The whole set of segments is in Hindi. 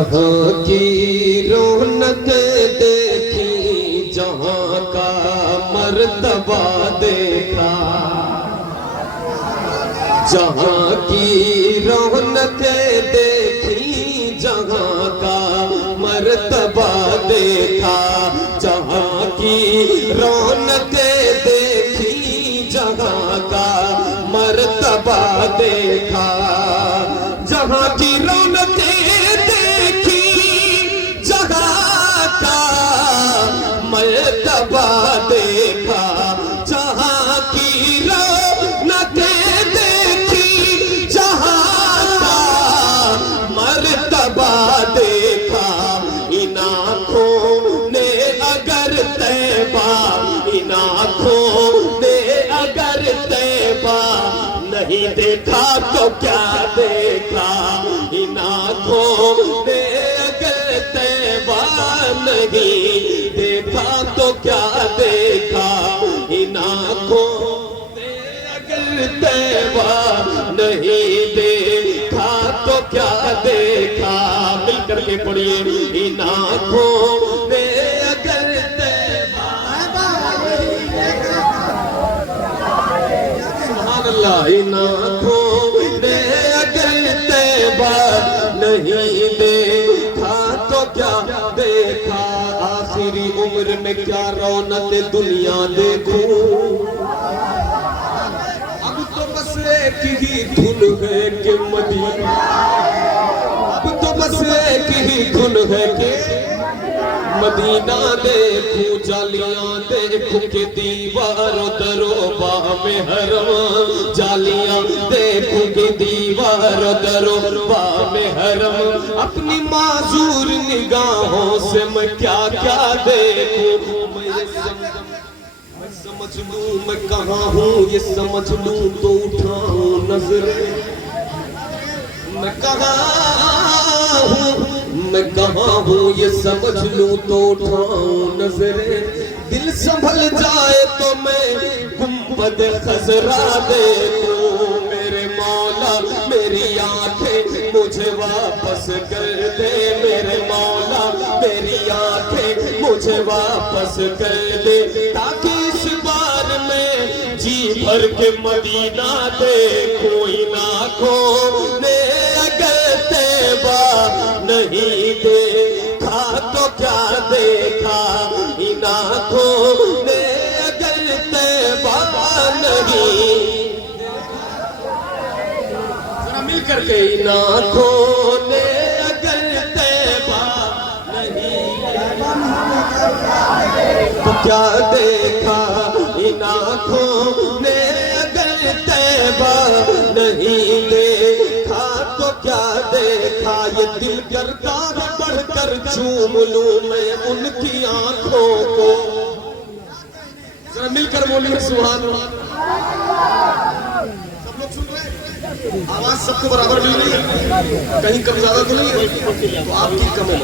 जहाँ की रौनक देखी, जहाँ का मर्तबा देखा, जहाँ की रौनक देखी, जहाँ का मर्तबा देखा, जहाँ की रौनक देखी, जहाँ का मर्तबा देखा, जहाँ की रौनक देखी, जहाँ का मर्तबा देखा, जहाँ की रौनक देखी, जहाँ का मर्तबा देखा, इन आँखों ने अगर तैबा, इन आँखों ने अगर तैबा नहीं देखा तो क्या देखा, इन आँखों ने अगर तैबा नहीं देखा तो क्या देखा, इन आँखों ने अगर तैबा नहीं देखा तो क्या देखा। मिलकर के पढ़िए, इन आँखों ने अगर तैबा, सुभान अल्लाह, इन आँखों ने अगर तैबा नहीं देखा तो क्या देखा। आखिरी उम्र में क्या रौनक दुनिया देखूं, अब तो बस एक ही धुन है कि मदीना, अब तो बस एक ही धुन है कि मदीना देखूं, जालियां देखूं के दीवारों दरोबा में हरम, जालियां देखूं के दीवारों दरोबा में हरम, अपनी माजूर निगाहों से मैं क्या क्या देखूं, मैं समझ लूं मैं कहाँ हूँ, ये समझ लूं तो उठाऊं नजरें, मैं कहाँ हूँ, मैं कहाँ हूँ, ये समझ लूं तो उठाऊं नजरें, दिल संभल जाए तो मैं गुंबद खजरा देखूं, मेरे मौला मेरी आंखें मुझे वापस कर दे, मेरे मौला मेरी आंखें मुझे वापस कर दे, ताकि इस बार मैं जी भर के मदीना देखूं, इन आँखों ने अगर तैबा नहीं देखा तो क्या देखा, इन आँखों ने अगर तैबा नहीं, जरा मिल करके, इन आँखों ने अगर तैबा नहीं तो क्या देखा, इन आँखों ने अगर तैबा नहीं देखा तो क्या देखा। ये दिल करता है बढ़कर चूम लूं मैं उनकी आँखों को, जरा मिलकर बोलिए सुभान अल्लाह। सब लोग सुन रहे हैं, आवाज सबको बराबर मिल रही है, कहीं कम ज्यादा तो नहीं है, तो आपकी कम है,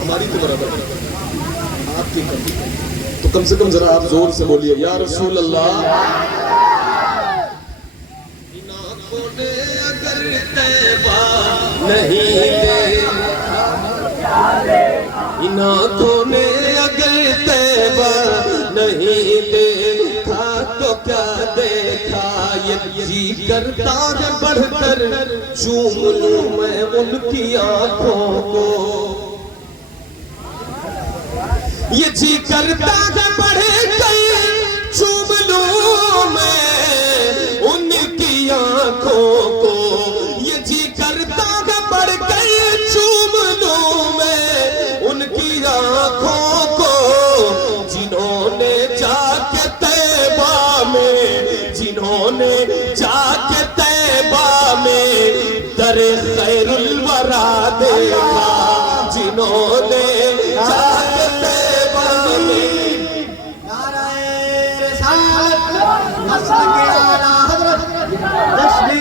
हमारी तो बराबर है, आपकी कम, तो कम से कम जरा आप जोर से बोलिए या रसूल अल्लाह। इन आँखों ने अगर तैबा नहीं देखा, इन आँखों ने अगर तैबा नहीं देखा तो क्या देखा। ये जी करता है बढ़कर चूम लूं मैं उनकी आँखों को, ये जी करता है बढ़कर चूम लूं मैं उनकी आँखों को, ये जी करता है बढ़कर चूम लूं मैं उनकी आँखों को, जिन्होंने जाके तैबा में, जिन्होंने जाके तैबा में दरे खैरुल वरा देखा, जिन्होंने जाके तैबा में,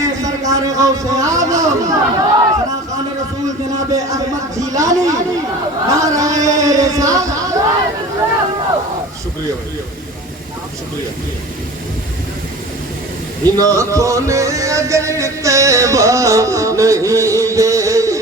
सरकार गौसे आज़म सराखान रसूल जनाब अहमद जिलानी, नाराए रिसालत। शुक्रिया शुक्रिया। इन आँखों ने अगर तैबा नहीं देखा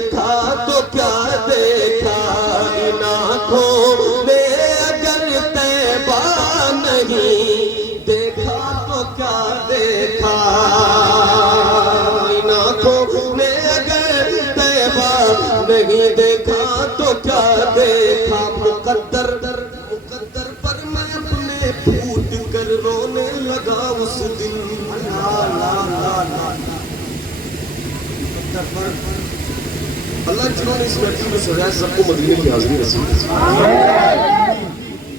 नहीं देखा तो क्या देखा, मुकद्दर मुकद्दर पर मैं अपने फूट कर रोने लगा उस दिन। अल्लाह जिन्होंने इस महफिल में सजाया सबको मदीने की हाजिरी नसीब।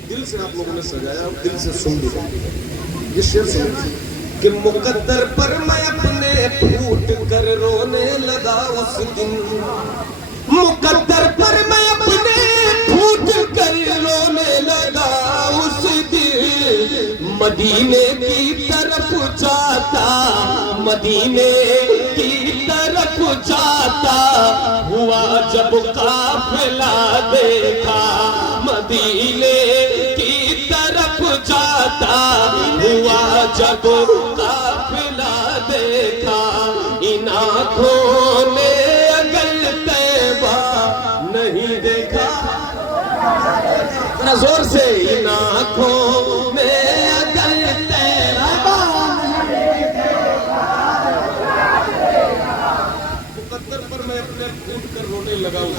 दिल से आप लोगों ने सजाया, दिल से सुन लिया। ये शेर सुनिए कि मुकद्दर पर मैं अपने फूट कर रोने लगा उस दिन, मुकद्दर पर मैं अपने फूट कर रोने लगा उस दिन। मदीने की तरफ जाता, मदीने की तरफ जाता हुआ जब काफिला देखा, मदीने की तरफ जाता हुआ जब काफिला देखा, इन आँखों ने अगल तैबा नहीं देखा। जोर से इन आँखों में अगल तैबा। मुकद्दर पर मैं अपने फूट कर रोने लगा उस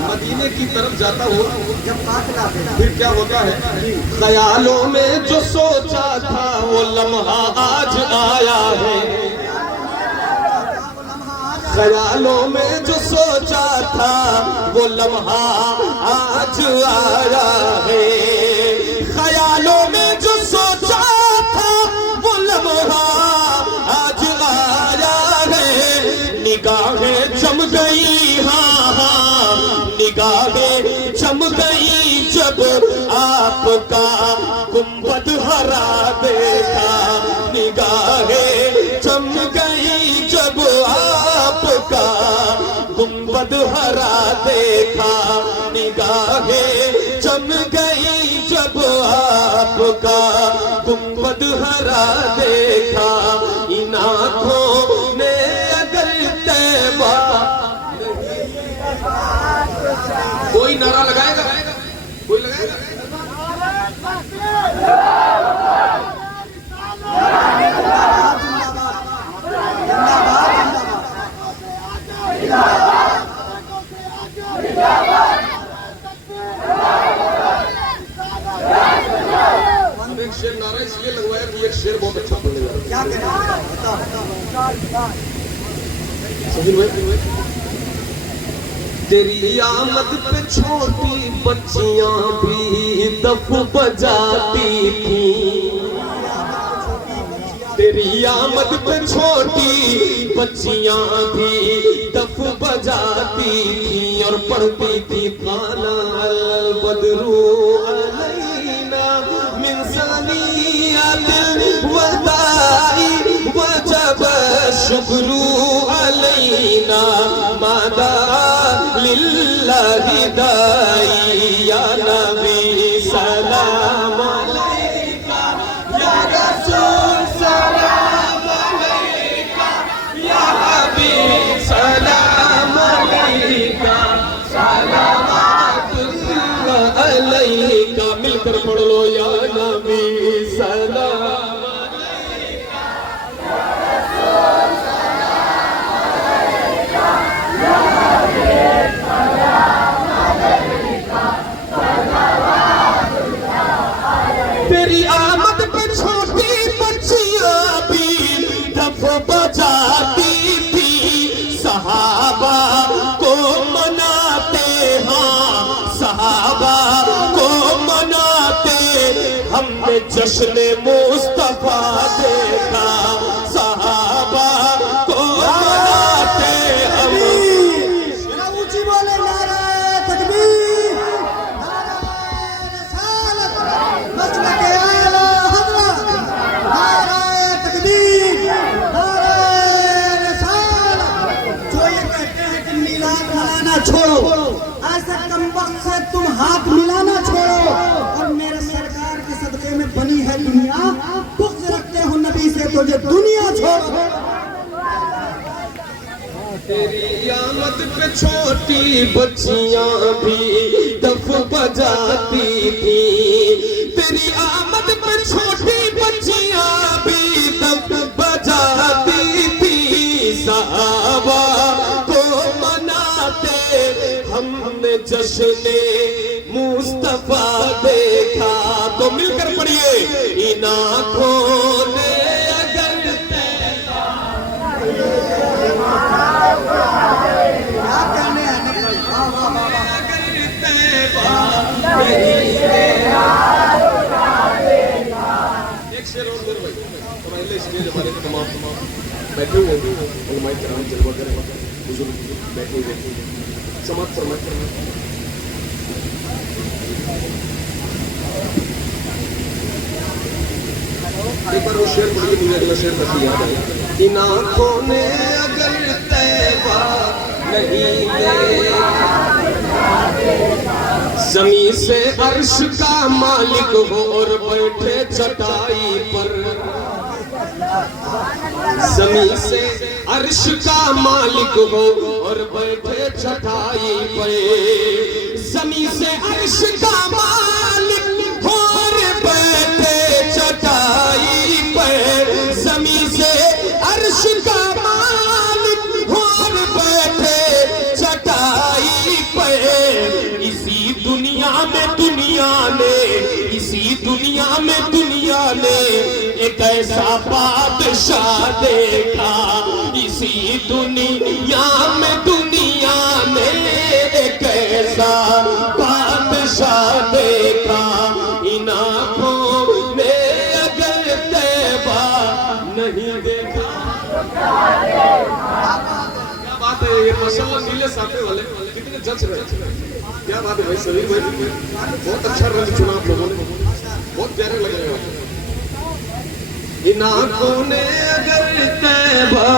मदीने की तरफ जाता हूँ जब काफिला फिर क्या होता है, ख्यालों में जो सोचा था वो लम्हा आज आया है, ख्यालों में जो सोचा था वो लम्हा आज आया है, ख्यालों में जो सोचा था वो लम्हा आज आया है। निगाहें जम गई, हाँ हाँ निगाहें जम गई जब आपका गुंबद हरा देखा, निगाहें जम गई जब आपका गुंबद हरा देखा, निगाहें जम गई जब आपका गुंबद हरा देखा, इन आँखों ने अगर तैबा। कोई नारा लगाएगा, कोई लगाएगा? एक शेर नारा इसलिए लगवाया कि एक शेर बहुत अच्छा पड़ेगा। तेरी आमद पे छोटी बच्चियां भी दफ बजाती थी, तेरी आमद पे छोटी बच्चियां भी दफ बजाती थी और पढ़ती थी काला अल बदरू अलैना मिन सनियातिल वदाई वजब शुक्रू अलैना मादा लिल्लाहि दाई या नबी सलाम अलैका या रसूल सलाम अलैका या हबीब सलाम अलैका सलावतुल्लाह अलैका। मिलकर पढ़ लो या नबी सलाम अलैका या रसूल सलाम अलैका या हबीब सलाम अलैका सलावतुल्लाह अलैका। तेरी आमद पे छोटी बच्चियां भी दफ बजाती थी, सहाबा को मनाते, हाँ सहाबा को मनाते हमने जश्न मुस्तफा देखा, सहाबा को मनाते हम। ऊंची बोले नारे तकबीर, नारे रिसालत, मसलक आला हज़रत, नारे तकबीर, नारे रिसालत। जो ये कहते हैं कि मिलाद मनाना छोड़ो, ऐसे कमबख्त से तुम हाथ मिलाना छोड़ो और मेरे सरकार के सदके में बनी है दुनिया, बुग़्ज़ रखते हो नबी से तो ये दुनिया छोड़ो। तेरी आमद पे छोटी बच्चियां भी दफ बजाती थी, तेरी आमद पे छोटी बच्चियां भी दफ बजाती थी, सहाबा को मनाते हमने जश्ने मुस्तफा देखा। तो मिलकर पढ़िए, इन आँखों ने अगर क्या कहने हैं? वाह वाह वाह एक शेर और मेरे भाई, तो पहले स्टेज हमारे तमाम बैठे हुए हैं, उलमाए किराम जलवा करें, बुजुर्ग बैठे हुए समाप्त फरमाए। एक बार वो शेर पढ़िए, मुझे अगला शेर तक याद आया। इन आँखों ने अगर तैबा नहीं देखा, ज़मीं से अर्श का मालिक हो और बैठे चटाई पर। ज़मीं से अर्श का मालिक हो और बैठे चटाई पर। ज़मीं से अर्श का मालिक हो और बैठे चटाई पर। ज़मीं से अर्श का मालिक हो और बैठे चटाई पर। इसी दुनिया में एक ऐसा बादशाह देखा। इसी दुनिया में एक ऐसा बादशाह देखा। इन आँखों ने अगर तैबा नहीं देखा। क्या बात है, ये माशाअल्लाह नीले साफे वाले कितने जज रहे। क्या बात है भाई, सभी भाई बहुत अच्छा रंग चुना आप लोगों ने, बहुत प्यारे लग रहे हो। इन आँखों ने अगर तैबा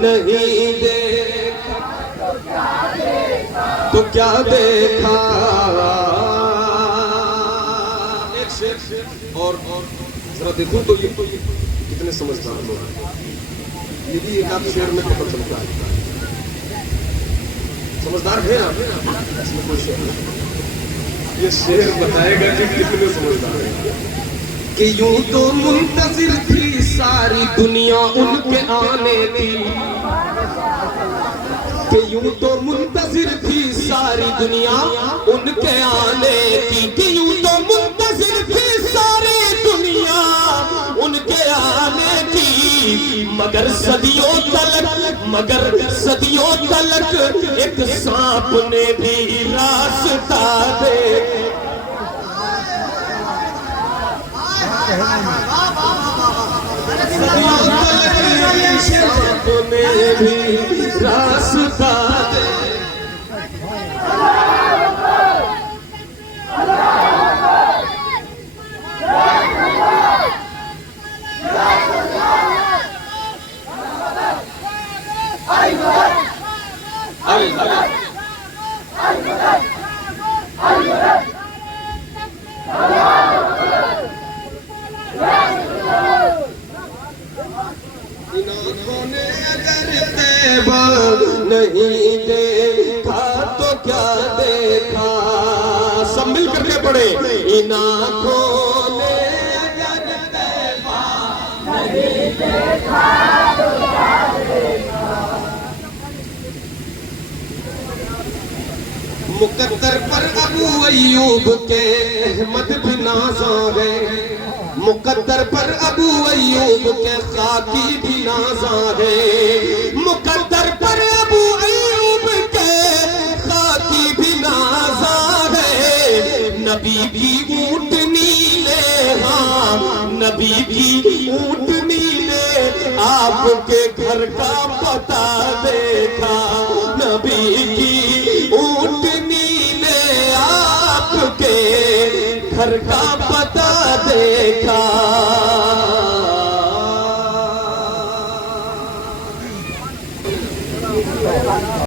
नहीं देखा तो क्या देखा। एक शेर और जरा देखो तो ये कितने समझदार लोग हैं। ये भी एक आप शेर में पता चलता है, समझदार है आप। इसमें कोई शेर नहीं, ये शेर बताएगा कि कितने समझदार है। कि यूं तो मुंतजिर थी सारी दुनिया उनके आने की। कि यूं तो मुंतजिर थी सारी दुनिया उनके आने की। कि यूं तो मुंतजिर थी सारी दुनिया उनके आने की। मगर सदियों तलक एक सांप ने भी रास्ता देखा। सांप ने भी रास्ता नहीं देखा तो क्या देखा। सब मिल करके पढ़े, इन आँखों ने अगर तैबा नहीं देखा तो क्या देखा। मुकद्दर पर अबू अय्यूब के अहमद भी नाज़ा है। मुकद्दर पर अबू अय्यूब के खाकी भी नाज़ा है। मुकद्दर पर अबू अय्यूब के खाकी भी नाज़ा है। नबी की ऊँटनी ने, हाँ नबी की ऊँटनी ने आपके घर का पता देखा। नबी की ऊँटनी ने आपके घर का पता देखा।